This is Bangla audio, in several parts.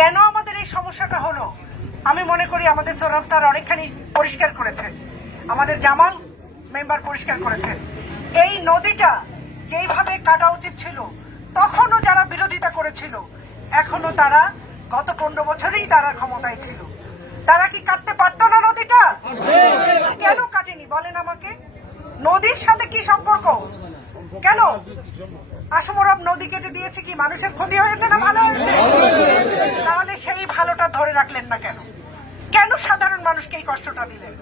কেন আমাদের এই সমস্যাটা হলো আমি মনে করি আমাদের সৌরভ স্যার অনেকখানি পরিষ্কার করেছেন, আমাদের জামাল মেম্বার পরিষ্কার করেছেন। এই নদীটা যেইভাবে কাটা উচিত ছিল তখনও যারা বিরোধিতা করেছিল এখনো তারা গত 15 বছরেই তারা ক্ষমতায় ছিল, তারা কি কাটতে পারতো না নদীটা? কেন কাটেনি বলেন আমাকে? নদীর সাথে কি সম্পর্ক? কেন আসমরব নদী কেটে দিয়েছে কি মানুষের ক্ষতি হয়েছে না ভালো হয়েছে? তাহলে সেই ভালোটা ধরে রাখলেন না কেন? কেন সাধারণ মানুষকে এই কষ্টটা দিলেন?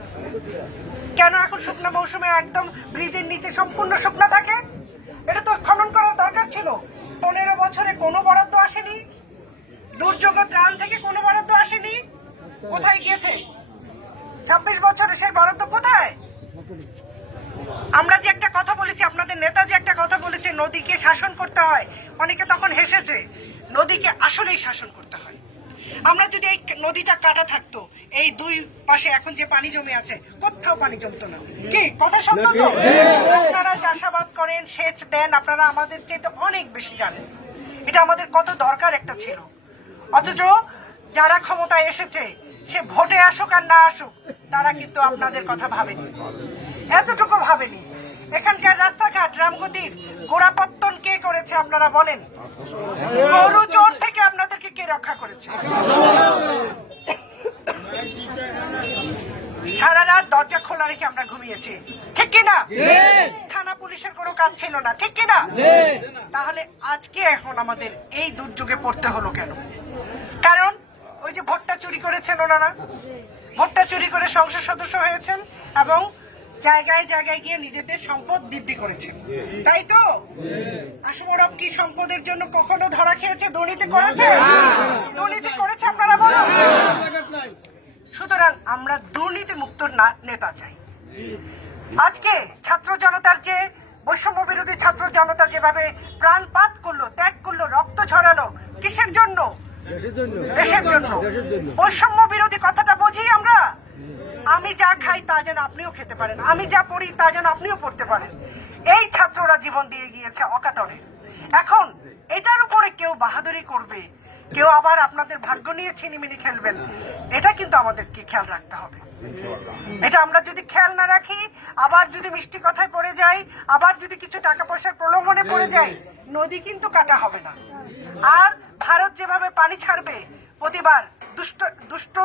কেন এখন শুকনো মৌসুমে একদম ব্রিজের নিচে সম্পূর্ণ শুকনো থাকে? এটা তো খনন করার দরকার ছিল। 15 বছরে কোনো বরাদ্দ আসেনি, দুর্যোগ ত্রাণ থেকে কোনো বরাদ্দ আসেনি। কোথায় গিয়েছে 26 বছরে সেই বরাদ্দ কোথায়? আমরা যে একটা কথা বলেছি, আপনাদের নেতা যে একটা কথা বলেছে নদীকে শাসন করতে হয়, অনেকে তখন হেসেছে। নদীকে আসলেই শাসন করতে হয়। আমরা যদি এই নদীটা কাটা থাকতো, এই দুই পাশে এখন যে পানি জমে আছে কোথাও পানি জমতো না। কি কথা সত্য তো? আপনারা চাষাবাদ করেন, সেচ দেন, আপনারা আমাদের চেয়ে অনেক বেশি জানেন এটা আমাদের কত দরকার একটা ছিল। অথচ যারা ক্ষমতায় এসেছে সে ভোটে আসুক আর না আসুক তারা কিন্তু আপনাদের কথা ভাবেনি, এতটুকু ভাবেনি। এখানকার রাস্তাঘাট রামগতির গোড়াপত্তন কে করেছে আপনারা বলেন? গরু চোর থেকে আপনাদেরকে কে রক্ষা করেছে? সারা রাত দরজা খোলা রেখে আমরা ঘুমিয়েছি, ঠিক কিনা? থানা পুলিশের কোনো কাজ ছিল না, ঠিক কিনা? তাহলে আজকে এখন আমাদের এই দুর্যোগে পড়তে হলো কেন? কারণ ওই যে ভোটটা চুরি করেছেন ওনারা, ভোটটা চুরি করে সংসদ সদস্য হয়েছেন এবং জায়গায় জায়গায় গিয়ে নিজেদের সম্পদ বৃদ্ধি করেছে, তাই তো? আসমরব কি সম্পদের জন্য কখনো ধরা খেয়েছে? দুর্নীতি করেছে? দুর্নীতি করেছে আপনারা বলুন। সুতরাং আমরা দুর্নীতি মুক্ত নেতা চাই। আজকে ছাত্র জনতার যে বৈষম্য বিরোধী ছাত্র জনতা যেভাবে প্রাণপাত করলো, ত্যাগ করলো, রক্ত ঝরালো, কিসের জন্য? দেশের জন্য। বৈষম্য বিরোধী কথাটা বুঝি আমরা। আমি যা খাই তা যেন আপনিও খেতে পারেন, আমি যা পড়ি তা যেন আপনিও পড়তে পারেন। এই ছাত্ররা জীবন দিয়ে গিয়েছে অকাতরে। এখন এটার উপরে কেউ বাহাদুরি করবে, কেউ আবার আপনাদের ভাগ্য নিয়ে ছিনিমিনি খেলবেন, এটা কিন্তু আমাদেরকে খেয়াল রাখতে হবে। এটা আমরা যদি খেয়াল না রাখি, আবার যদি মিষ্টি কথায় পড়ে যাই, আবার যদি কিছু টাকা পয়সার প্রলোভনে পড়ে যাই, নদী কিন্তু কাটা হবে না। আর ভারত যেভাবে পানি ছাড়বে প্রতিবার দুষ্ট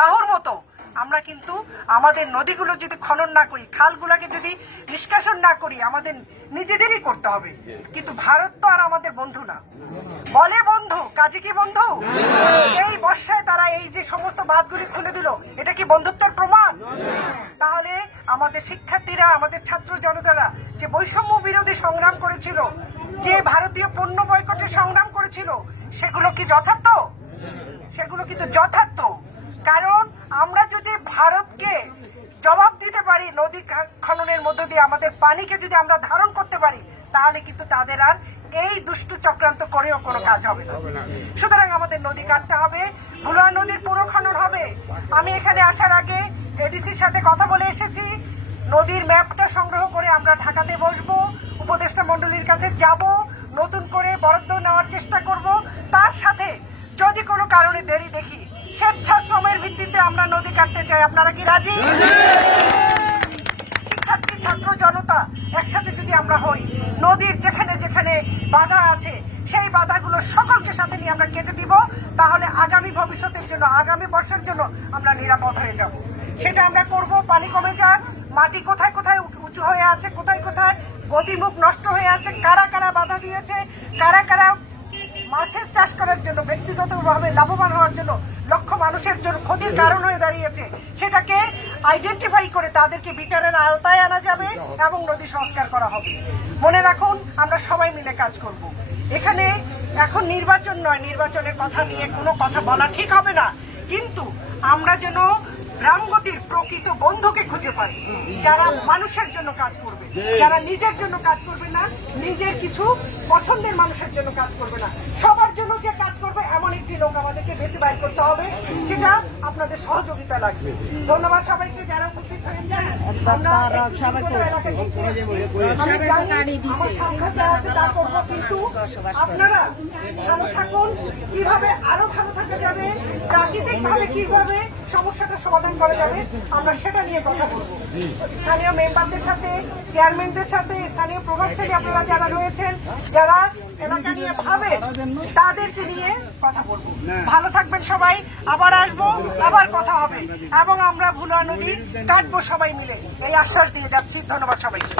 রাহুর মতো, আমরা কিন্তু আমাদের নদীগুলো যদি খনন না করি, খালগুলোকে যদি নিষ্কাশন না করি, আমাদের নিজেদেরই করতে হবে। কিন্তু ভারত তো আর আমাদের বন্ধু না। বলে বন্ধু, কাজে কি বন্ধু? এই বর্ষায় তারা এই যে সমস্ত বাঁধগুলি খুলে দিল, এটা কি বন্ধুত্বের প্রমাণ? তাহলে আমাদের শিক্ষার্থীরা, আমাদের ছাত্র জনতারা যে বৈষম্য বিরোধী সংগ্রাম করেছিল, যে ভারতীয় পণ্য বয়কটের সংগ্রাম করেছিল, সেগুলো কি যথার্থ? সেগুলো কিন্তু যথার্থ। কারণ আমরা যদি ভারতকে জবাব দিতে পারি, নদী খননের মধ্য দিয়ে আমাদের পানিকে যদি আমরা ধারণ করতে পারি, তাহলে কিন্তু তাদের আর এই দুষ্টু চক্রান্ত করেও কোনো কাজ হবে না। সুতরাং আমাদের নদী কাটতে হবে, ভুলা নদীর পুরো খনন হবে। আমি এখানে আসার আগে এডিসির সাথে কথা বলে এসেছি, নদীর ম্যাপটা সংগ্রহ করে আমরা ঢাকাতে বসবো, উপদেষ্টা মন্ডলীর কাছে যাব, নতুন করে বরাদ্দ নেওয়ার চেষ্টা করব। তার সাথে যদি কোনো কারণে দেরি দেখি, স্বেচ্ছাশ্রমের ভিত্তিতে আমরা নদী কাটতে চাই। আপনারা কি রাজি? শিক্ষার্থী, ছাত্র জনতা একসাথে যদি আমরা হই, নদীর যেখানে যেখানে বাধা আছে সেই বাধাগুলো সকলকে সাথে নিয়ে আমরা কেটে দিব, তাহলে আগামী ভবিষ্যতের জন্য, আগামী বর্ষের জন্য আমরা নিরাপদ হয়ে যাব। সেটা আমরা করব। পানি কমে যাক, মাটি কোথায় কোথায় উঁচু হয়ে আছে, কোথায় কোথায় গতিমুখ নষ্ট হয়ে আছে, কারা কারা বাধা দিয়েছে, কারা কারা মাছের চাষ করার জন্য ব্যক্তিগতভাবে লাভবান হওয়ার জন্য লক্ষ মানুষের জন্য ক্ষতির কারণ হয়ে দাঁড়িয়েছে, সেটাকে আইডেন্টিফাই করে তাদেরকে বিচারের আওতায় আনা যাবে এবং নদী সংস্কার করা হবে। মনে রাখুন, আমরা সবাই মিলে কাজ করব। এখানে এখন নির্বাচন নয়, নির্বাচনের কথা নিয়ে কোনো কথা বলা ঠিক হবে না, কিন্তু আমরা যেন রামগতির প্রকৃত বন্ধুকে খুঁজে পাই, যারা মানুষের জন্য কাজ করবে, যারা নিজের জন্য কাজ করবে না, নিজের কিছু পছন্দের মানুষের জন্য কাজ করবে না, সবার জন্য যে কাজ করবে এমন একটি লোক আমাদেরকে বেছে বাইর করতে হবে। সেটা আপনাদের সহযোগিতা লাগবে। ধন্যবাদ সবাইকে যারা উপস্থিত হয়েছে আপনারা ভালো থাকুন। কিভাবে আরো ভালো থাকা যাবে, প্রাকৃতিক ভাবে কিভাবে সমস্যাটা সমাধান করা যাবে, আমরা সেটা নিয়ে কথা বলবো। স্থানীয় মেম্বারদের সাথে, চেয়ারম্যানদের সাথে, স্থানীয় প্রভাবশালী আপনারা যারা রয়েছেন, যারা এলাকা নিয়ে ভাবেন, তাদেরকে নিয়ে কথা বলবো। ভালো থাকবেন সবাই, আবার আসবো, আবার কথা হবে এবং আমরা ভুলা নদী কাটবো সবাই মিলে, এই আশ্বাস দিয়ে যাচ্ছি। ধন্যবাদ সবাইকে।